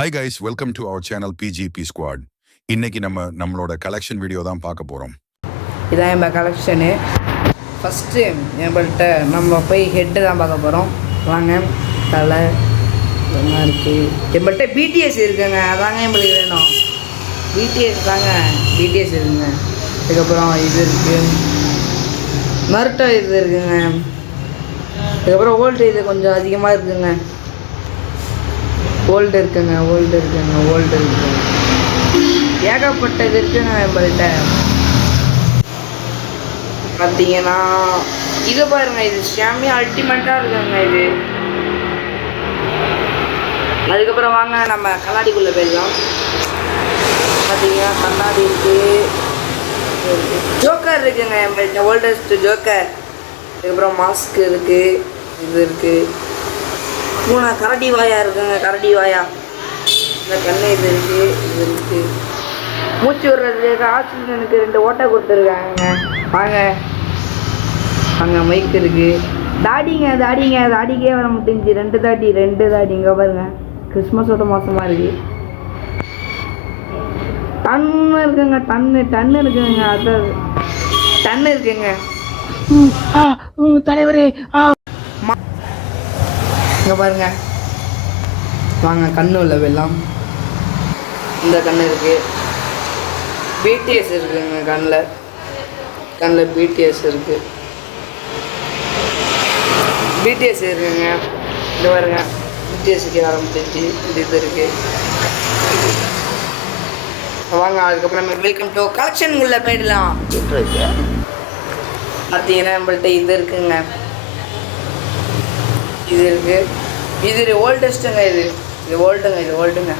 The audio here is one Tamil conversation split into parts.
Hi guys, welcome to our channel BGP squad. இன்னைக்கு நம்மளோட கலெக்ஷன் வீடியோ தான் பார்க்க போகிறோம். இதான் நம்ம கலெக்ஷனு. ஃபஸ்ட்டு நம்மள்கிட்ட நம்ம போய் ஹெட்டு தான் பார்க்க போகிறோம். வாங்க, தலை இதெல்லாம் இருக்குது. நம்மள்கிட்ட பிடிஎஸ் இருக்குங்க, அதாங்க நம்மளுக்கு வேணும். பிடிஎஸ் தாங்க, பிடிஎஸ் இருக்குங்க. அதுக்கப்புறம் இது இருக்குது, நருட்டோ இது இருக்குங்க. அதுக்கப்புறம் ஓல்டு இது கொஞ்சம் அதிகமாக இருக்குங்க. ஓல்டு இருக்குங்க. ஏகப்பட்டது இருக்குங்க நம்மள்கிட்ட. பார்த்தீங்கன்னா இது பாருங்க, இது செம்மையாக அல்டிமேட்டாக இருக்குங்க இது. அதுக்கப்புறம் வாங்க நம்ம கண்ணாடிக்குள்ளே போயிடலாம். பார்த்தீங்கன்னா கண்ணாடி இருக்குது, ஜோக்கர் இருக்குங்க நம்மள்கிட்ட, ஓல்டஸ்ட் ஜோக்கர். அதுக்கப்புறம் மாஸ்க் இருக்குது, இது இருக்குது. மூணு கரடி வாயா இருக்குங்க, கரடி வாயா. இந்த கண்ணு இது இருக்குது. மூச்சு விடுறதுக்கு ஆக்சிஜனுக்கு 2 ஓட்டை கொடுத்துருக்காங்க. வாங்க மைக் இருக்குது. தாடிக்கே வர முடிஞ்சு 2 தாடி இங்கே பாருங்க. கிறிஸ்மஸோட மாதமாக இருக்குது. டன்னு இருக்குங்க, டன்னு இருக்குங்க. அது டன்னு இருக்குங்க தலைவரே. இங்கே பாருங்க, வாங்க கண்ணு உள்ள வெள்ளம். இந்த கண்ணு இருக்குது, பிடிஎஸ் இருக்குங்க. கண்ணில் பிடிஎஸ் இருக்குங்க. இந்த பாருங்க, பிடிஎஸ்க்கு ஆரம்பிச்சிச்சு. இது இருக்குது. வாங்க, அதுக்கப்புறம் வெல்கம் டு கலெக்ஷன் உள்ள போயிடலாம். பார்த்தீங்கன்னா நம்மள்கிட்ட இது இருக்குங்க, இது இருக்குது. இது ஓல்டஸ்ட்டுங்க. இது ஓல்டுங்க.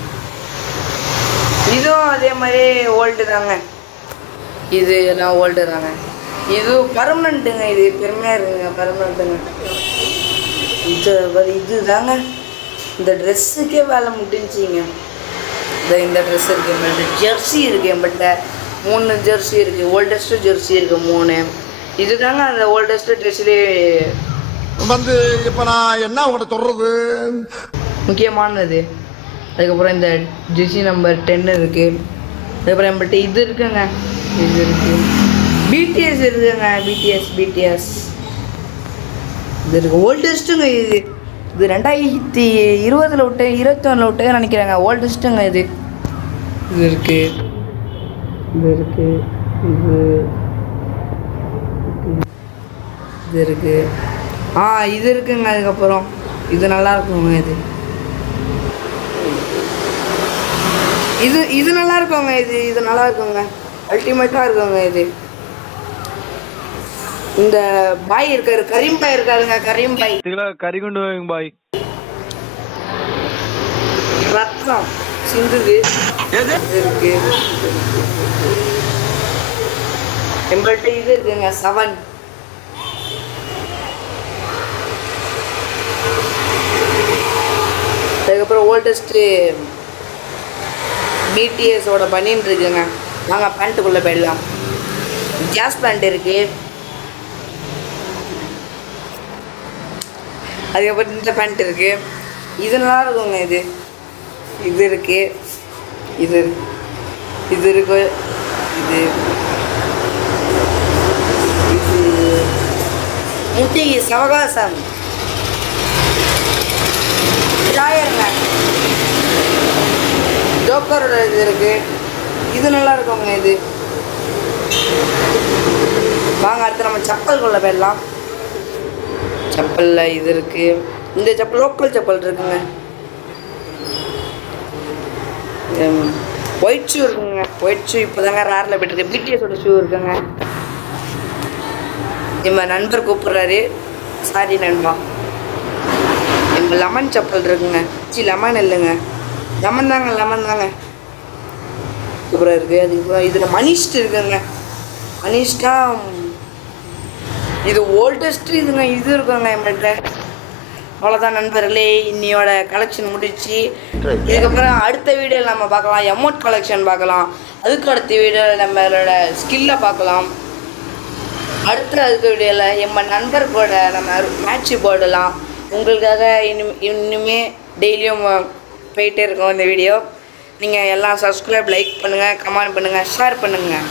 இதுவும் அதே மாதிரி ஓல்டு தாங்க. இது எல்லாம் ஓல்டு தாங்க. இது பர்மனண்ட்டுங்க. இது பெருமையாக இருக்குங்க, பர்மனண்ட்டுங்க. இது தாங்க இந்த ட்ரெஸ்ஸுக்கே வேலை முடிஞ்சிங்க. இந்த ட்ரெஸ் இருக்குது எங்கள்கிட்ட. ஜெர்சி இருக்குது எங்கள்கிட்ட, 3 ஜெர்சி இருக்குது. ஓல்டஸ்ட்டு ஜெர்சி இருக்குது 3. இது தாங்க அந்த ஓல்டஸ்ட்டு ட்ரெஸ்லேயே வந்து இப்போ நான் என்ன உங்கள்கிட்ட சொல்கிறது முக்கியமானது. அதுக்கப்புறம் இந்த ஜெர்சி நம்பர் 10 இருக்குது. அதுக்கப்புறம் நம்மள்கிட்ட இது இருக்குங்க, இது இருக்குது. பிடிஎஸ் இருக்குங்க, பிடிஎஸ் இது இருக்குது. ஓல்டஸ்ட்டுங்க இது 2020 விட்டு 21 விட்டு நினைக்கிறாங்க. ஓல்டஸ்ட்டுங்க இது இருக்குது. இது இருக்குது. இது இருக்குங்க. அதுக்கப்புறம் இது நல்லா இருக்குங்க. இது நல்லா இருக்குங்க. இது நல்லா இருக்குங்க, அல்டிமேட்டாக இருக்குங்க. இந்த பாய் இருக்காரு, கரீம் பாய் இருக்காருங்க. கறி கொண்டு வாங்க பாய். ரத்தம் சிந்துது இருக்கு. எங்கள்கிட்ட இது இருக்குங்க, 7. அதுக்கப்புறம் ஓல்டஸ்ட்டு பிடிஎஸோட பனியன் இருக்குங்க. வாங்க பேண்ட்டுக்குள்ளே போயிடலாம். ஜாஸ் பேண்ட் இருக்குது. அதுக்கப்புறம் இந்த பேண்ட் இருக்குது. இது நல்லா இருக்குங்க. இது இருக்குது. இது இருக்குது. இது முட்டிக்கு சவகாசம் ஜோக்கரோட இது இருக்குது. இது நல்லா இருக்குங்க. வாங்க அடுத்து நம்ம செப்பல்குள்ளே போயிடலாம். செப்பலில் இது இருக்குது. இந்த செப்பல் லோக்கல் செப்பல் இருக்குங்க. ஒயிட் ஷூ இருக்குங்க. ஒயிட் ஷூ இப்போ தாங்க ரேரில் போய்ட்டுருக்கு. பிடிஎஸோட ஷூ இருக்குங்க. நம்ம நண்பர் கூப்பிட்றாரு, சாரி நண்பா. நம்ம லெமன் செப்பல் இருக்குங்க. லெமன் இல்லைங்க, லெமன் தாங்க. அப்புறம் இருக்குது. அதுக்கப்புறம் இதில் மனிஷ்ட் இருக்குங்க. மனிஷ்டா இது ஓல்டஸ்ட்டு இதுங்க. இது இருக்குங்க என்கிட்ட. அவ்வளோதான் நண்பர்களே, இன்னையோட கலெக்ஷன் முடிச்சு. இதுக்கப்புறம் அடுத்த வீடியோவில் நம்ம பார்க்கலாம், எமௌண்ட் கலெக்ஷன் பார்க்கலாம். அதுக்கு அடுத்த வீடியோவில் நம்மளோட ஸ்கில்லை பார்க்கலாம். அதுக்கு வீடியோவில் நம்ம நண்பர் கூட நம்ம மேட்ச்சு போடலாம். உங்களுக்காக இனிமே டெய்லியும் போயிட்டே இருக்கோம் இந்த வீடியோ. நீங்கள் எல்லாம் சப்ஸ்கிரைப், லைக் பண்ணுங்கள், கமெண்ட் பண்ணுங்கள், ஷேர் பண்ணுங்கள்.